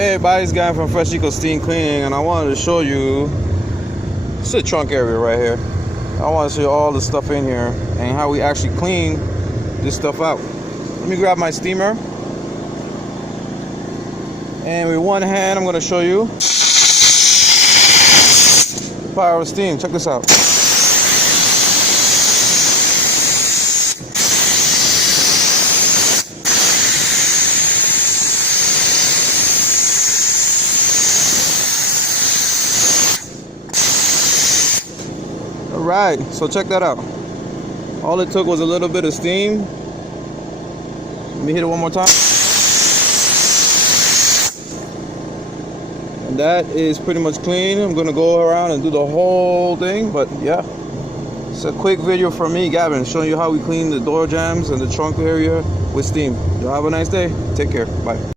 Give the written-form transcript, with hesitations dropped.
Hey everybody, it's Guy from Fresh Eco Steam Cleaning, and I wanted to show you, it's the trunk area right here. I want to show you all the stuff in here and how we actually clean this stuff out. Let me grab my steamer, and with one hand I'm going to show you the power of steam. Check this out. Alright, so check that out. All it took was a little bit of steam. Let me hit it one more time. And that is pretty much clean. I'm gonna go around and do the whole thing, but yeah. It's a quick video from me, Gavin, showing you how we clean the door jambs and the trunk area with steam. Y'all have a nice day. Take care. Bye.